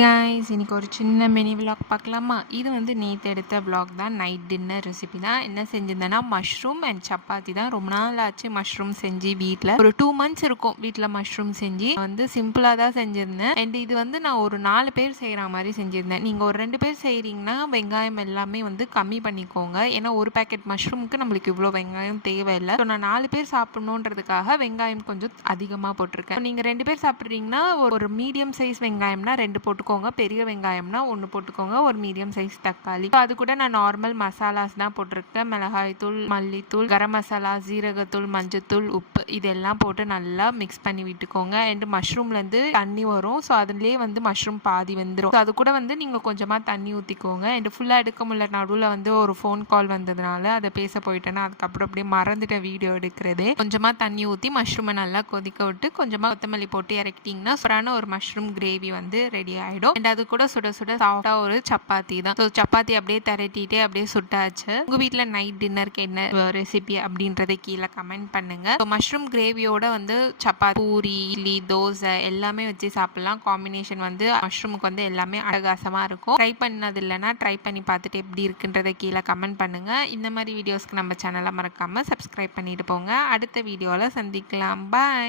Hi guys, இன்னைக்கு ஒரு சின்ன மினி விலாக் பார்க்கலாமா? இது வந்து நேற்று எடுத்த விலாக் தான். நைட் டின்னர் ரெசிபி தான். என்ன செஞ்சிருந்தேன்னா மஷ்ரூம் அண்ட் சப்பாத்தி தான். ரொம்ப நாள் ஆச்சு மஷ்ரூம் செஞ்சு வீட்டில். ஒரு 2 months இருக்கும் வீட்டில் மஷ்ரூம் செஞ்சு. வந்து சிம்பிளாக தான் செஞ்சுருந்தேன். அண்ட் இது வந்து நான் ஒரு 4 பேர் செய்கிற மாதிரி செஞ்சுருந்தேன். நீங்கள் ஒரு 2 பேர் செய்கிறீங்கன்னா வெங்காயம் எல்லாமே வந்து கம்மி பண்ணிக்கோங்க. ஏன்னா ஒரு பேக்கெட் மஷ்ரூமுக்கு நம்மளுக்கு இவ்வளோ வெங்காயம் தேவையில்லை. ஸோ நான் 4 பேர் சாப்பிட்ணுன்றதுக்காக வெங்காயம் கொஞ்சம் அதிகமாக போட்டிருக்கேன். நீங்கள் 2 பேர் சாப்பிட்றீங்கன்னா ஒரு மீடியம் சைஸ் வெங்காயம்னா 2 போட்டுக்கோங்க, பெரிய வெங்காயம்னா 1 போட்டுக்கோங்க, ஒரு மீடியம் சைஸ் தக்காளி. அது கூட நான் நார்மல் மசாலாஸ் தான் போட்டிருக்கேன். மிளகாய் தூள், மல்லித்தூள், கரம் மசாலா, ஜீரகத்தூள், மஞ்சத்தூள், உப்பு இதெல்லாம் போட்டு நல்லா மிக்ஸ் பண்ணி விட்டுக்கோங்க. அண்ட் மஷ்ரூம்லேருந்து தண்ணி வரும். ஸோ அதுலேயே வந்து மஷ்ரூம் பாதி வெந்துடும். ஸோ அது கூட வந்து நீங்கள் கொஞ்சமாக தண்ணி ஊற்றிக்கோங்க. அண்ட் ஃபுல்லாக எடுக்க முடியல, நடுவில் வந்து ஒரு ஃபோன் கால் வந்ததுனால அதை பேச போயிட்டேன்னா அதுக்கப்புறம் அப்படியே மறந்துட்டேன் வீடியோ எடுக்கிறதே. கொஞ்சமாக தண்ணி ஊற்றி மஷ்ரூமை நல்லா கொதிக்க விட்டு கொஞ்சமாக கொத்தமல்லி போட்டு இறக்கிட்டிங்கன்னா சூப்பரான ஒரு மஷ்ரூம் கிரேவி வந்து ரெடி ஆயிடும். அண்ட் அது கூட சுட சுட சாஃப்டா ஒரு சப்பாத்தி தான். ஸோ சப்பாத்தி அப்படியே திரட்டிட்டே அப்படியே சுட்டாச்சு. உங்க வீட்டில் நைட் டின்னருக்கு என்ன ரெசிபி அப்படின்றதை கீழே கமெண்ட் பண்ணுங்க. மஷ்ரூம் கிரேவியோட வந்து சப்பாத்தி, பூரி, இட்லி, தோசை எல்லாமே வச்சு சாப்பிடலாம். காம்பினேஷன் வந்து மஷ்ரூமுக்கு வந்து எல்லாமே அட்டகாசமா இருக்கும். ட்ரை பண்ணது இல்லைன்னா ட்ரை பண்ணி பார்த்துட்டு எப்படி இருக்குன்றதை கீழே கமெண்ட் பண்ணுங்க. இந்த மாதிரி வீடியோஸ்க்கு நம்ம சேனலை மறக்காம சப்ஸ்கிரைப் பண்ணிட்டு போங்க. அடுத்த வீடியோவில் சந்திக்கலாம். பாய்.